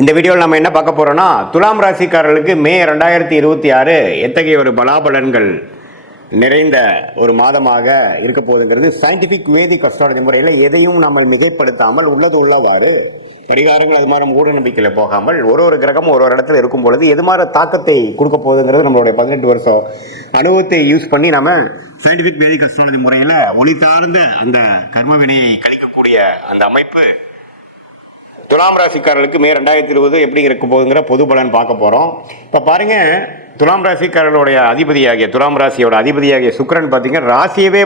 இந்த வீடியோவில் நம்ம என்ன பார்க்க போகிறோம்னா, துலாம் ராசிக்காரர்களுக்கு மே 2026 எத்தகைய ஒரு பலாபலன்கள் நிறைந்த ஒரு மாதமாக இருக்க போகுதுங்கிறது சயின்டிஃபிக் வேதிக் அஸ்ட்ராலஜி முறையில் எதையும் நம்ம மிகைப்படுத்தாமல் உள்ளது உள்ளவாறு பரிகாரங்கள் அது மாதிரி மூட நம்பிக்கையில் போகாமல் ஒரு கிரகம் ஒரு இடத்துல இருக்கும் பொழுது எது மாதிரி தாக்கத்தை கொடுக்க போகுதுங்கிறது நம்மளுடைய 18 வருஷம் அனுபவத்தை யூஸ் பண்ணி நம்ம சயின்டிஃபிக் வேதிக் அஸ்ட்ராலஜி முறையில் ஒளி சார்ந்த அந்த கர்ம வினையை கழிக்கக்கூடிய அந்த அமைப்பு துலாம் ராசிக்காரர்களுக்கு மே 2020 எப்படி இருக்க போகுதுங்கிற பொது பலன் பார்க்க போகிறோம். இப்போ பாருங்க, துலாம் ராசிக்காரர்களுடைய அதிபதியாகிய துலாம் ராசியோட அதிபதியாகிய சுக்கிரன் பார்த்தீங்கன்னா ராசியவே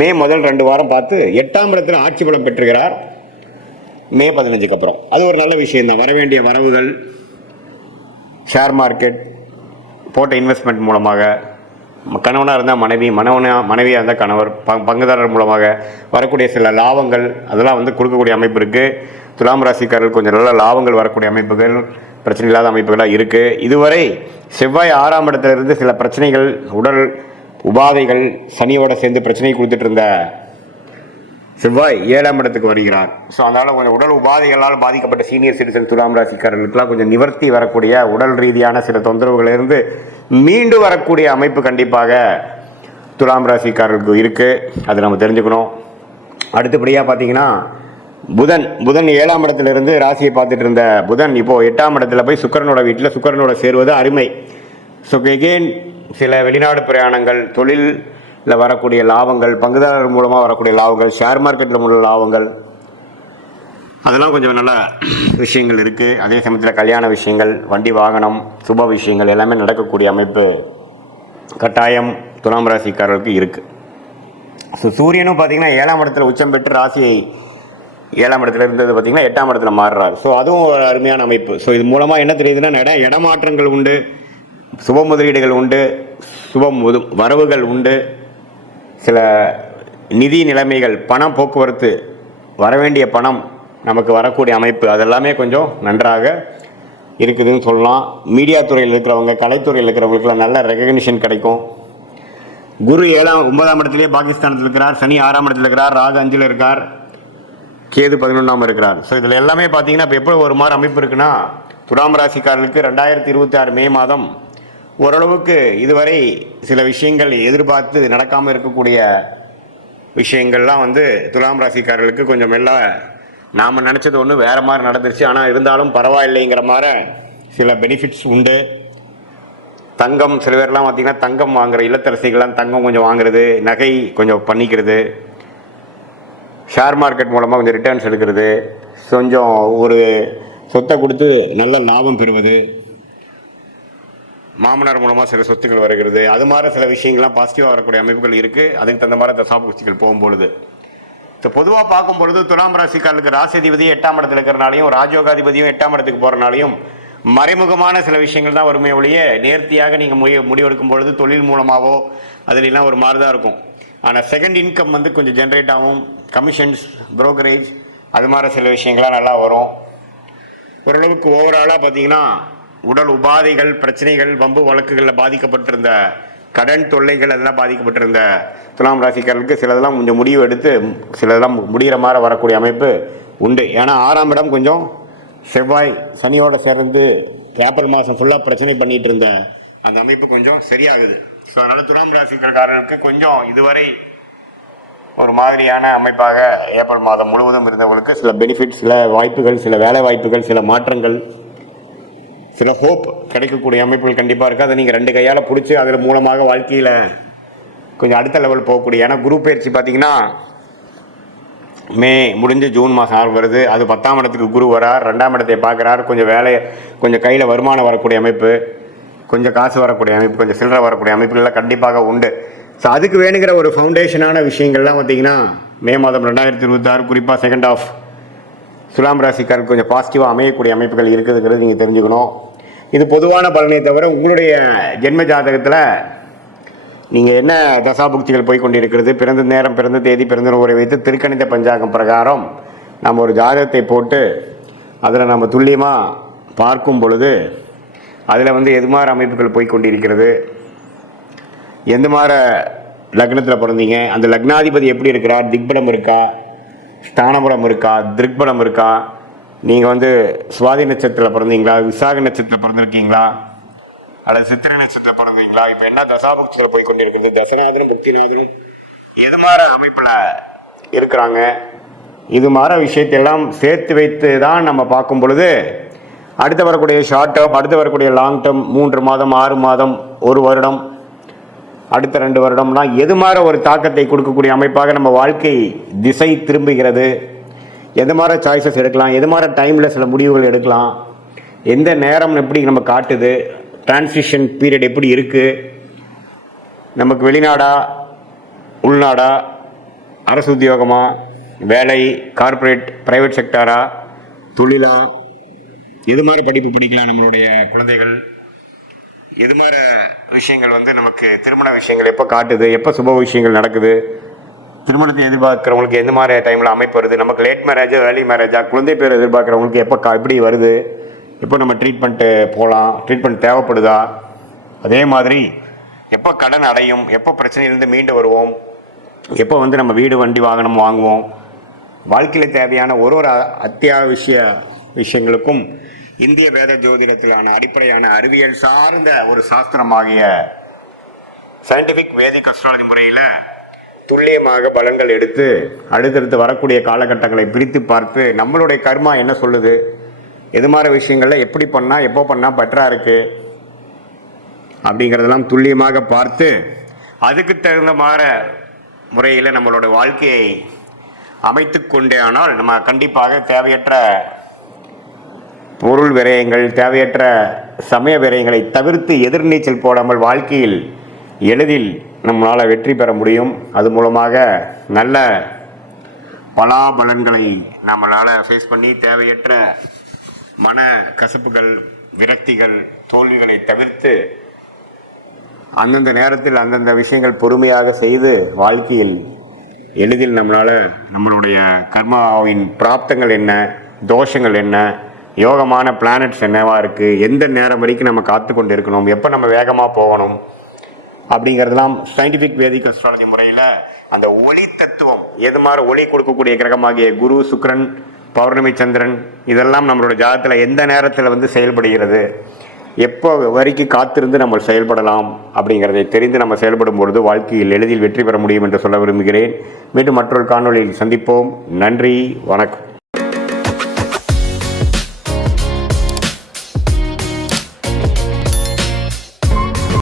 மே முதல் 2 வாரம் பார்த்து 8ஆம் இடத்துல ஆட்சி பலம் பெற்றுகிறார். மே 15க்கு அப்புறம் அது ஒரு நல்ல விஷயம் தான். வரவேண்டிய வரவுகள், ஷேர் மார்க்கெட் போட்ட இன்வெஸ்ட்மெண்ட் மூலமாக, கணவனாக இருந்தால் மனைவியாக இருந்தால் கணவர், பங்குதாரர் மூலமாக வரக்கூடிய சில லாபங்கள் அதெல்லாம் கொடுக்கக்கூடிய அமைப்பு இருக்குது. துலாம் ராசிக்காரர்கள் கொஞ்சம் நல்ல லாபங்கள் வரக்கூடிய அமைப்புகள், பிரச்சனை இல்லாத அமைப்புகளாக இருக்குது. இதுவரை செவ்வாய் 6ஆம் இடத்திலிருந்து சில பிரச்சனைகள், உடல் உபாதைகள், சனியோட சேர்ந்து பிரச்சனை கொடுத்துட்டு இருந்த செவ்வாய் 7ஆம் இடத்துக்கு வருகிறார். ஸோ அதனால் கொஞ்சம் உடல் உபாதைகளால் பாதிக்கப்பட்ட சீனியர் சிட்டிசன் துலாம் ராசிக்காரர்களுக்கெல்லாம் கொஞ்சம் நிவர்த்தி வரக்கூடிய, உடல் ரீதியான சில தொந்தரவுகளிலிருந்து மீண்டு வரக்கூடிய அமைப்பு கண்டிப்பாக துலாம் ராசிக்காரர்களுக்கு இருக்குது. அது நம்ம தெரிஞ்சுக்கணும். அடுத்தபடியாக பார்த்தீங்கன்னா புதன் 7ஆம் இடத்திலிருந்து ராசியை பார்த்துட்டு இருந்த புதன் இப்போது 8ஆம் இடத்துல போய் சுக்கிரனோட வீட்டில் சுக்கிரனோட சேருவது அருமை. ஸோ எகெயின் சில வெளிநாடு பிரயாணங்கள், தொழிலில் வரக்கூடிய லாபங்கள், பங்குதாரர் மூலமாக வரக்கூடிய லாபங்கள், ஷேர் மார்க்கெட்டில் உள்ள லாபங்கள், அதெல்லாம் கொஞ்சம் நல்ல விஷயங்கள் இருக்குது. அதே சமயத்தில் கல்யாண விஷயங்கள், வண்டி வாகனம், சுப விஷயங்கள் எல்லாமே நடக்கக்கூடிய அமைப்பு கட்டாயம் துலாம் ராசிக்காரர்களுக்கு இருக்குது. ஸோ சூரியனும் பார்த்திங்கன்னா 7ஆம் இடத்துல உச்சம் பெற்று ராசியை 7ஆம் இடத்துல இருந்தது பார்த்திங்கன்னா 8ஆம் இடத்துல மாறுறாரு. ஸோ அதுவும் ஒரு அருமையான அமைப்பு. ஸோ இது மூலமாக என்ன தெரியுதுன்னா, இடமாற்றங்கள் உண்டு, சுப முதலீடுகள் உண்டு, வரவுகள் உண்டு, சில நிதி நிலைமைகள், பணம் போக்குவரத்து, வரவேண்டிய பணம் நமக்கு வரக்கூடிய அமைப்பு அதெல்லாமே கொஞ்சம் நன்றாக இருக்குதுன்னு சொல்லலாம். மீடியா துறையில் இருக்கிறவங்க, கலைத்துறையில் இருக்கிறவங்களுக்குலாம் நல்ல ரெகக்னிஷன் கிடைக்கும். குரு 9ஆம் இடத்துலேயே பாகிஸ்தானத்தில் இருக்கிறார், சனி 6ஆம் இடத்துல இருக்கிறார், ராகு 5ல் இருக்கார், கேது 11ஆம் இருக்கிறார். ஸோ இதில் எல்லாமே பார்த்தீங்கன்னா இப்போ எப்படி ஒரு மாதிரி அமைப்பு இருக்குன்னா, துலாம் ராசிக்காரர்களுக்கு 2026 மே மாதம் ஓரளவுக்கு இதுவரை சில விஷயங்கள் எதிர்பார்த்து நடக்காமல் இருக்கக்கூடிய விஷயங்கள்லாம் துலாம் ராசிக்காரர்களுக்கு கொஞ்சம் மெல்ல நாம் நினச்சது ஒன்று வேறு மாதிரி நடந்துருச்சு. ஆனால் இருந்தாலும் பரவாயில்லைங்கிற மாதிரி சில பெனிஃபிட்ஸ் உண்டு. தங்கம், சில பேர்லாம் பார்த்திங்கன்னா தங்கம் வாங்குகிற இல்லத்தரசிகள்லாம் தங்கம் கொஞ்சம் வாங்குறது, நகை கொஞ்சம் பண்ணிக்கிறது, ஷேர் மார்க்கெட் மூலமாக கொஞ்சம் ரிட்டர்ன்ஸ் எடுக்கிறது, கொஞ்சம் ஒரு சொத்தை கொடுத்து நல்ல லாபம் பெறுவது, மாமனார் மூலமாக சில சொத்துக்கள் வருகிறது, அது மாதிரி சில விஷயங்கள்லாம் பாசிட்டிவாக வரக்கூடிய அமைப்புகள் இருக்குது. அதுக்கு தகுந்த மாதிரி தசாபுக்திகள் போகும்பொழுது இப்போ பொதுவாக பார்க்கும்பொழுது துலாம் ராசிக்காரர்களுக்கு ராசிதிபதி 8ஆம் இடத்துல இருக்கிறனாலையும், ராஜயோகாதிபதியும் 8ஆம் இடத்துக்கு போகிறனாலையும் மறைமுகமான சில விஷயங்கள் தான் வருமே ஒழிய நேர்த்தியாக நீங்கள் முடிவெடுக்கும் பொழுது தொழில் மூலமாகவோ அதுலாம் ஒரு மாதிரி தான் இருக்கும். ஆனால் செகண்ட் இன்கம் கொஞ்சம் ஜென்ரேட் ஆகும். கமிஷன்ஸ், புரோக்கரேஜ், அது மாதிரி சில விஷயங்கள்லாம் நல்லா வரும். ஓரளவுக்கு ஓவராலாக பார்த்தீங்கன்னா உடல் உபாதைகள், பிரச்சனைகள், வம்பு வழக்குகளில் பாதிக்கப்பட்டிருந்த கடன் தொல்லைகள் அதெல்லாம் பாதிக்கப்பட்டிருந்த துலாம் ராசிக்காரர்களுக்கு சிலதெல்லாம் கொஞ்சம் முடிவு எடுத்து சிலதெல்லாம் முடிகிற மாதிரி வரக்கூடிய அமைப்பு உண்டு. ஏன்னா 6ஆம் இடம் கொஞ்சம் செவ்வாய் சனியோடு சேர்ந்து ஏப்ரல் மாதம் ஃபுல்லாக பிரச்சனை பண்ணிகிட்டு இருந்த அந்த அமைப்பு கொஞ்சம் சரியாகுது. ஸோ அதனால் துலாம் ராசிக்காரர்களுக்கு கொஞ்சம் இதுவரை ஒரு மாதிரியான அமைப்பாக ஏப்ரல் மாதம் முழுவதும் இருந்தவங்களுக்கு சில பெனிஃபிட்ஸ், சில வாய்ப்புகள், சில வேலை வாய்ப்புகள், சில மாற்றங்கள், சில ஹோப் கிடைக்கக்கூடிய அமைப்புகள் கண்டிப்பாக இருக்குது. அதை நீங்கள் 2 கையால் பிடிச்சி அதில் மூலமாக வாழ்க்கையில் கொஞ்சம் அடுத்த லெவல் போகக்கூடிய. ஏன்னா குரு பயிற்சி பார்த்திங்கன்னா மே முடிஞ்சு ஜூன் மாதம் வருது. அது 10ஆம் இடத்துக்கு குரு வரார், 2ஆம் இடத்தை பார்க்குறார். கொஞ்சம் கொஞ்சம் கையில் வருமானம் வரக்கூடிய அமைப்பு, கொஞ்சம் காசு வரக்கூடிய அமைப்பு, கொஞ்சம் சில்லறை வரக்கூடிய அமைப்புகள்லாம் கண்டிப்பாக உண்டு. ஸோ அதுக்கு வேணுங்கிற ஒரு ஃபவுண்டேஷனான விஷயங்கள்லாம் பார்த்திங்கன்னா மே மாதம் 2026 குறிப்பாக செகண்ட் ஆஃப் துலாம் ராசிக்காரருக்கு கொஞ்சம் பாசிட்டிவாக அமையக்கூடிய அமைப்புகள் இருக்குதுங்கிறது நீங்கள் தெரிஞ்சுக்கணும். இது பொதுவான பலனை தவிர உங்களுடைய ஜென்ம ஜாதகத்தில் நீங்கள் என்ன தசாபுக்திகள் போய்கொண்டிருக்கிறது, பிறந்த நேரம், பிறந்த தேதி, பிறந்த ஊரை வைத்து திருக்கணித பஞ்சாங்கம் பிரகாரம் நம்ம ஒரு ஜாதகத்தை போட்டு அதில் நம்ம துல்லியமாக பார்க்கும் பொழுது அதில் எது மாதிரி அமைப்புகள் போய்கொண்டிருக்கிறது, எந்த மாதிரி லக்னத்தில் பிறந்தீங்க, அந்த லக்னாதிபதி எப்படி இருக்கிறார், திக்பலம் இருக்கா, ஸ்தானபலம் இருக்கா, திருக்பலம் இருக்கா, நீங்கள் வந்து சுவாதி நட்சத்திரத்தில் பிறந்தீங்களா, விசாக நட்சத்திரத்தில் பிறந்திருக்கீங்களா, அல்லது சித்திரை நட்சத்திரத்தில் பிறந்தீங்களா, இப்போ என்ன தசாபுக்தியில் போய் கொண்டிருக்கிறது, தசநாதனும் புக்திநாதனும் எது மாதிரி அமைப்பில் இருக்கிறாங்க, இது மாதிரி விஷயத்தையெல்லாம் சேர்த்து வைத்து தான் நம்ம பார்க்கும் பொழுது அடுத்து வரக்கூடிய ஷார்ட் டேர்ம், அடுத்து வரக்கூடிய லாங் டேர்ம், 3 மாதம் 6 மாதம் 1 வருடம் அடுத்த 2 வருடம்னா எது மாதிரி ஒரு தாக்கத்தை கொடுக்கக்கூடிய அமைப்பாக நம்ம வாழ்க்கை திசை திரும்புகிறது, எது மாதிரி சாய்ஸஸ் எடுக்கலாம், எது மாதிரி டைமில் சில முடிவுகள் எடுக்கலாம், எந்த நேரம் எப்படி நம்ம காட்டுது, டிரான்சிஷன் பீரியட் எப்படி இருக்குது, நமக்கு வெளிநாடா உள்நாடா, அரசு உத்தியோகமா, வேலை, கார்ப்பரேட் ப்ரைவேட் செக்டாரா, தொழிலா, எது மாதிரி படிப்பு படிக்கலாம் நம்மளுடைய குழந்தைகள், எது மாதிரி விஷயங்கள் வந்து நமக்கு திருமண விஷயங்கள் எப்போ காட்டுது, எப்போ சுப விஷயங்கள் நடக்குது, திருமணத்தை எதிர்பார்க்குறவங்களுக்கு எந்த மாதிரி டைமில் அமைப்பு வருது, நமக்கு லேட் மேரேஜா ஏர்லி மேரேஜா, குழந்தை பேர் எதிர்பார்க்குறவங்களுக்கு எப்போ எப்படி வருது, எப்போ நம்ம ட்ரீட்மெண்ட்டு போகலாம், ட்ரீட்மெண்ட் தேவைப்படுதா, அதே மாதிரி எப்போ கடன் அடையும், எப்போ பிரச்சனையிலேருந்து மீண்டு வருவோம், எப்போ வந்து நம்ம வீடு வண்டி வாகனம் வாங்குவோம், வாழ்க்கையில் தேவையான ஒரு அத்தியாவசிய விஷயங்களுக்கும் இந்திய வேத ஜோதிடத்திலான அடிப்படையான அறிவியல் சார்ந்த ஒரு சாஸ்திரமாகிய சயின்டிஃபிக் வேதிக் அஸ்ட்ராலஜி முறையில் துல்லியமாக பலன்கள் எடுத்து அடுத்தடுத்து வரக்கூடிய காலகட்டங்களை பிரித்து பார்த்து நம்மளுடைய கர்மா என்ன சொல்லுது, எது மாதிரி விஷயங்களில் எப்படி பண்ணால் எப்போ பண்ணால் பெட்டராக இருக்குது அப்படிங்கிறதெல்லாம் துல்லியமாக பார்த்து அதுக்கு தகுந்த மாதிரி முறையில் நம்மளோட வாழ்க்கையை அமைத்து கொண்டே ஆனால் நம்ம கண்டிப்பாக தேவையற்ற பொருள் விரயங்கள், தேவையற்ற சமய விரயங்களை தவிர்த்து எதிர்நீச்சல் போடாமல் வாழ்க்கையில் எளிதில் நம்மளால் வெற்றி பெற முடியும். அது மூலமாக நல்ல பலாபலன்களை நம்மளால் ஃபேஸ் பண்ணி தேவையற்ற மன கசப்புகள், விரக்திகள், தோல்விகளை தவிர்த்து அந்தந்த நேரத்தில் அந்தந்த விஷயங்கள் பொறுமையாக செய்து வாழ்க்கையில் எளிதில் நம்மளால் நம்மளுடைய கர்மாவின் பிராப்தங்கள் என்ன, தோஷங்கள் என்ன, யோகமான பிளானட்ஸ் என்னவா இருக்குது, எந்த நேரம் வரைக்கும் நம்ம காத்து கொண்டு இருக்கணும், எப்போ நம்ம வேகமாக போகணும் அப்படிங்கிறதெல்லாம் சயின்டிஃபிக் வேதிக் அஸ்ட்ராலஜி முறையில் அந்த ஒளி தத்துவம், எது மாதிரி ஒளி கொடுக்கக்கூடிய கிரகமாகிய குரு, சுக்கிரன், பௌர்ணமி, சந்திரன் இதெல்லாம் நம்மளோட ஜாதகத்தில் எந்த நேரத்தில் வந்து செயல்படுகிறது, எப்போ வரைக்கும் காத்திருந்து நம்ம செயல்படலாம் அப்படிங்கிறதை தெரிந்து நம்ம செயல்படும் பொழுது வாழ்க்கையில் எளிதில் வெற்றி பெற முடியும் என்று சொல்ல விரும்புகிறேன். மீண்டும் மற்றொரு காணொளியில் சந்திப்போம். நன்றி, வணக்கம்.